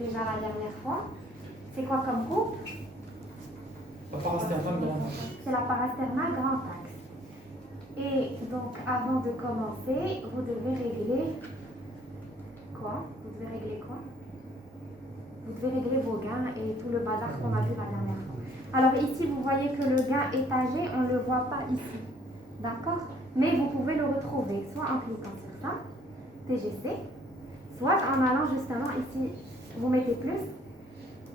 déjà la dernière fois. C'est quoi comme coupe? La parasternale grand axe. C'est la parasternale grand axe. Et donc, avant de commencer, vous devez régler quoi? Vous devez régler quoi? Vous devez régler vos gains et tout le bazar qu'on a vu la dernière fois. Alors ici, vous voyez que le gain étagé, on ne le voit pas ici. D'accord? Mais vous pouvez le retrouver soit en cliquant sur ça, TGC, soit en allant justement ici, vous mettez plus,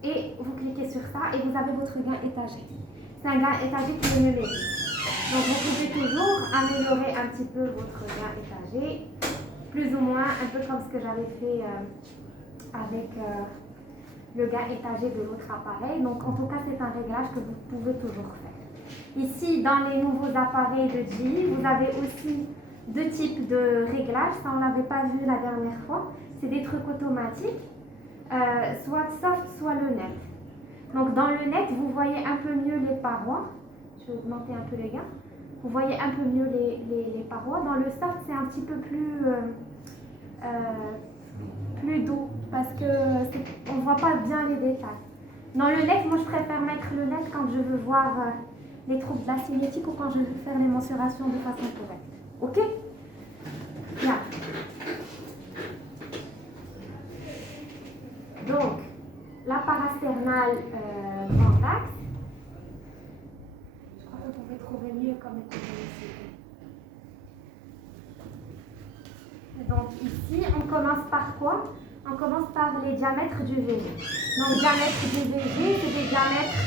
et vous cliquez sur ça et vous avez votre gain étagé. C'est un gain étagé qui est numérique. Donc vous pouvez toujours améliorer un petit peu votre gain étagé, plus ou moins, un peu comme ce que j'avais fait avec le gain étagé de l'autre appareil. Donc en tout cas, c'est un réglage que vous pouvez toujours faire. Ici, dans les nouveaux appareils de GE, vous avez aussi deux types de réglages. Ça, on ne l'avait pas vu la dernière fois. C'est des trucs automatiques, soit soft, soit le net. Donc dans le net, vous voyez un peu mieux les parois. Je vais augmenter un peu les gains. Vous voyez un peu mieux les parois. Dans le soft, c'est un petit peu plus doux parce qu'on ne voit pas bien les détails. Dans le net, moi je préfère mettre le net quand je veux voir les troubles de la cinétique ou quand je veux faire les mensurations de façon correcte. Ok? Bien. Donc, la parasternale grand axe. Je crois que vous pouvez trouver mieux comme étant ici. Donc ici, on commence par quoi? On commence par les diamètres du VG. Donc, diamètre du VG, c'est des diamètres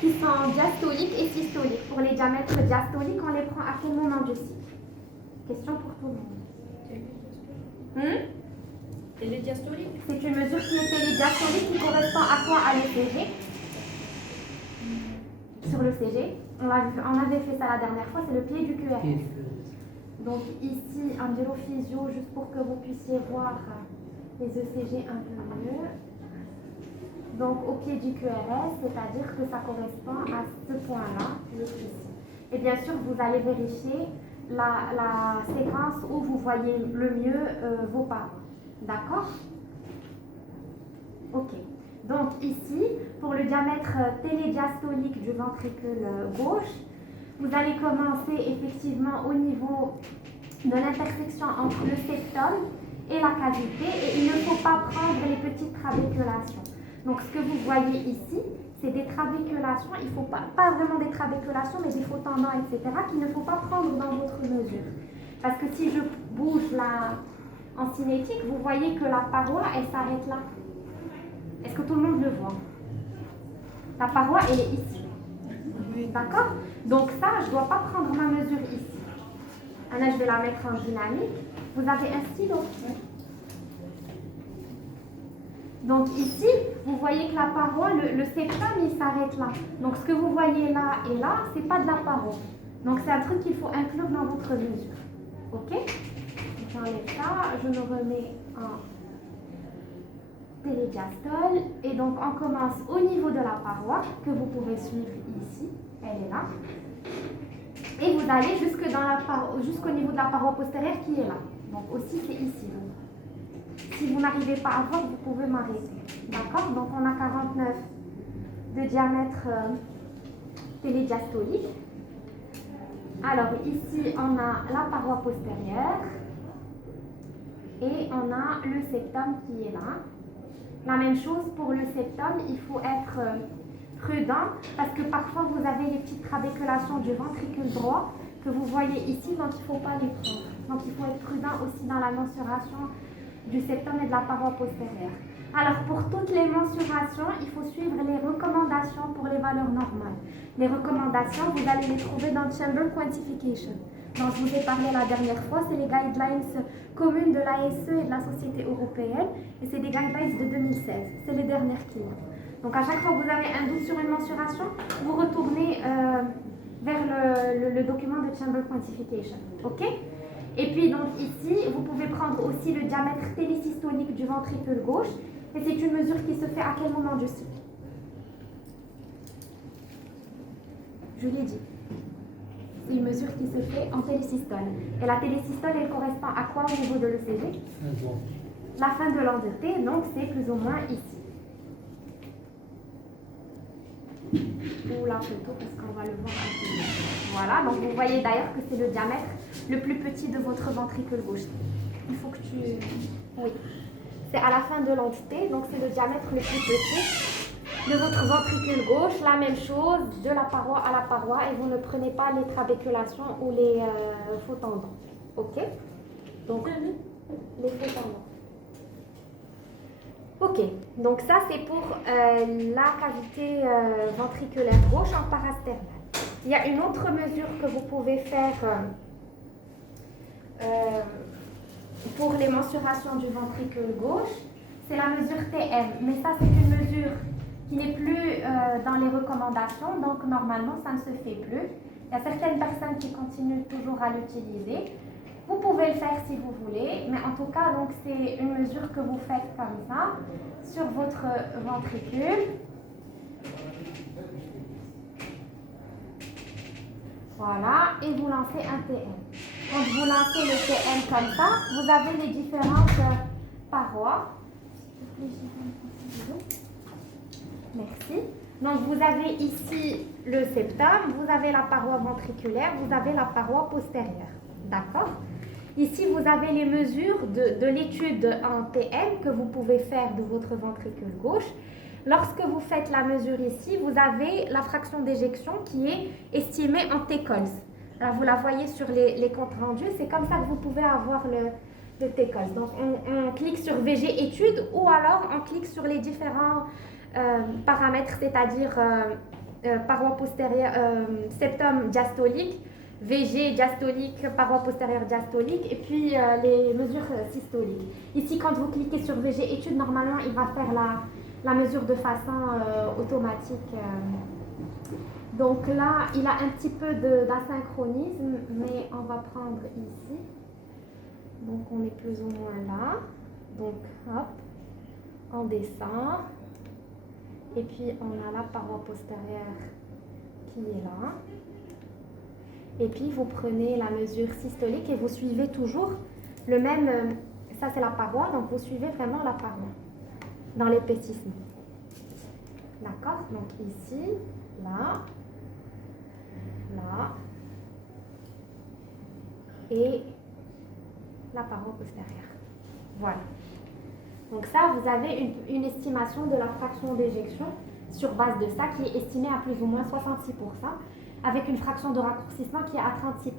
qui sont diastoliques et systoliques. Pour les diamètres diastoliques, on les prend à quel moment du cycle? Question pour tout le monde. Et les diastoliques? C'est une mesure qui est télédiastolique qui correspond à quoi? À l'ECG. Sur le CG, on avait fait ça la dernière fois, c'est le pied du QRS. Donc ici, un vélo-physio, juste pour que vous puissiez voir les ECG un peu mieux. Donc au pied du QRS, c'est-à-dire que ça correspond à ce point-là, juste ici. Et bien sûr, vous allez vérifier la séquence où vous voyez le mieux vos parois. D'accord? Ok. Donc ici, pour le diamètre télédiastolique du ventricule gauche, vous allez commencer effectivement au niveau de l'intersection entre le septum et la cavité, et il ne faut pas prendre les petites trabéculations. Donc ce que vous voyez ici, c'est des trabéculations, il ne faut pas vraiment des trabéculations, mais des faux tendons, etc., qu'il ne faut pas prendre dans votre mesure. Parce que si je bouge là en cinétique, vous voyez que la paroi, elle s'arrête là. Est-ce que tout le monde le voit? La paroi, elle est ici. D'accord? Donc ça, je ne dois pas prendre ma mesure ici. Là, je vais la mettre en dynamique. Vous avez un stylo? Donc ici, vous voyez que la paroi, le septum, il s'arrête là. Donc ce que vous voyez là et là, ce n'est pas de la paroi. Donc c'est un truc qu'il faut inclure dans votre mesure. Ok? J'enlève ça, je me remets en télédiastole. Et donc on commence au niveau de la paroi, que vous pouvez suivre ici. Elle est là. Et vous allez jusqu'au niveau de la paroi postérieure qui est là. Donc aussi c'est ici. Si vous n'arrivez pas à voir, vous pouvez m'arrêter. D'accord? Donc on a 49 de diamètre télédiastolique. Alors ici on a la paroi postérieure et on a le septum qui est là. La même chose pour le septum, il faut être prudent parce que parfois vous avez les petites trabéculations du ventricule droit que vous voyez ici, donc il ne faut pas les prendre. Donc il faut être prudent aussi dans la mensuration du septum et de la paroi postérieure. Alors pour toutes les mensurations, il faut suivre les recommandations pour les valeurs normales. Les recommandations, vous allez les trouver dans Chamber Quantification, dont je vous ai parlé la dernière fois. C'est les guidelines communes de l'ASE et de la Société européenne, et c'est des guidelines de 2016. C'est les dernières qui ont. Donc à chaque fois que vous avez un doute sur une mensuration, vous retournez vers le document de Chamber Quantification. Ok? Et puis donc ici, vous pouvez prendre aussi le diamètre télésystolique du ventricule gauche. Et c'est une mesure qui se fait à quel moment du cycle? Je l'ai dit. C'est une mesure qui se fait en télésystole. Et la télésystole, elle correspond à quoi au niveau de l'ECG? la fin de l'endetté, donc c'est plus ou moins ici. Ou là plutôt, parce qu'on va le voir un peu mieux. Voilà, donc vous voyez d'ailleurs que c'est le diamètre le plus petit de votre ventricule gauche. Il faut que tu... Oui. C'est à la fin de l'entité, donc c'est le diamètre le plus petit de votre ventricule gauche. La même chose de la paroi à la paroi, et vous ne prenez pas les trabéculations ou les faux tendons. Ok? Donc, les faux tendons. Ok, donc ça c'est pour la cavité ventriculaire gauche en parasternal. Il y a une autre mesure que vous pouvez faire pour les mensurations du ventricule gauche, c'est la mesure TM. Mais ça c'est une mesure qui n'est plus dans les recommandations, donc normalement ça ne se fait plus. Il y a certaines personnes qui continuent toujours à l'utiliser. Vous pouvez le faire si vous voulez, mais en tout cas, donc c'est une mesure que vous faites comme ça sur votre ventricule. Voilà, et vous lancez un TM. Quand vous lancez le TM comme ça, vous avez les différentes parois. Merci. Donc vous avez ici le septum, vous avez la paroi ventriculaire, vous avez la paroi postérieure. D'accord? Ici, vous avez les mesures de l'étude en TM que vous pouvez faire de votre ventricule gauche. Lorsque vous faites la mesure ici, vous avez la fraction d'éjection qui est estimée en T-Cols. Alors, vous la voyez sur les comptes rendus. C'est comme ça que vous pouvez avoir le T-Cols. Donc, on clique sur VG étude ou alors on clique sur les différents paramètres, c'est-à-dire paroi postérieure, septum diastolique, VG diastolique, paroi postérieure diastolique, et puis les mesures systoliques. Ici, quand vous cliquez sur VG étude, normalement, il va faire la mesure de façon automatique. Donc là, il a un petit peu d'asynchronisme, mais on va prendre ici. Donc on est plus ou moins là. Donc hop, on descend. Et puis on a la paroi postérieure qui est là. Et puis vous prenez la mesure systolique et vous suivez toujours le même, ça c'est la paroi, donc vous suivez vraiment la paroi dans l'épaississement. D'accord? Donc ici, là, là, et la paroi postérieure. Voilà. Donc ça, vous avez une estimation de la fraction d'éjection sur base de ça qui est estimée à plus ou moins 66%. Avec une fraction de raccourcissement qui est à 36%.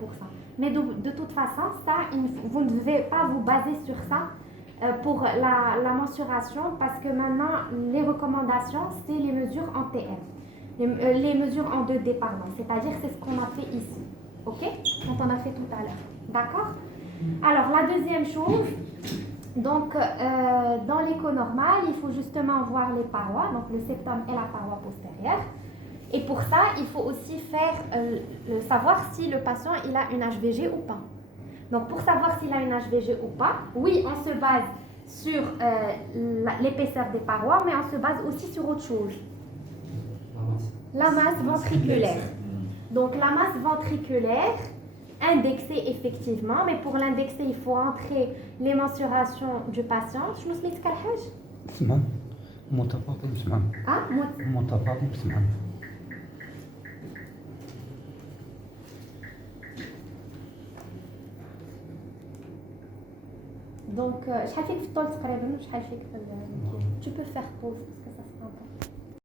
Mais de toute façon, ça, vous ne devez pas vous baser sur ça pour la mensuration, parce que maintenant, les recommandations, c'est les mesures en TM. Les mesures en 2D, pardon. C'est-à-dire, c'est ce qu'on a fait ici. OK? Dont on a fait tout à l'heure. D'accord? Alors, la deuxième chose, donc, dans l'écho normal, il faut justement voir les parois, donc le septum et la paroi postérieure. Et pour ça, il faut aussi faire savoir si le patient il a une HVG ou pas. Donc pour savoir s'il a une HVG ou pas, oui, on se base sur l'épaisseur des parois, mais on se base aussi sur autre chose. La masse ventriculaire. Donc la masse ventriculaire, indexée effectivement, mais pour l'indexer, il faut entrer les mensurations du patient. Je me suis dit تمام متفاضل تمام متفاضل تمام Donc, شحال فيك في الطول تقريبا وشحال فيك في tu peux faire pause.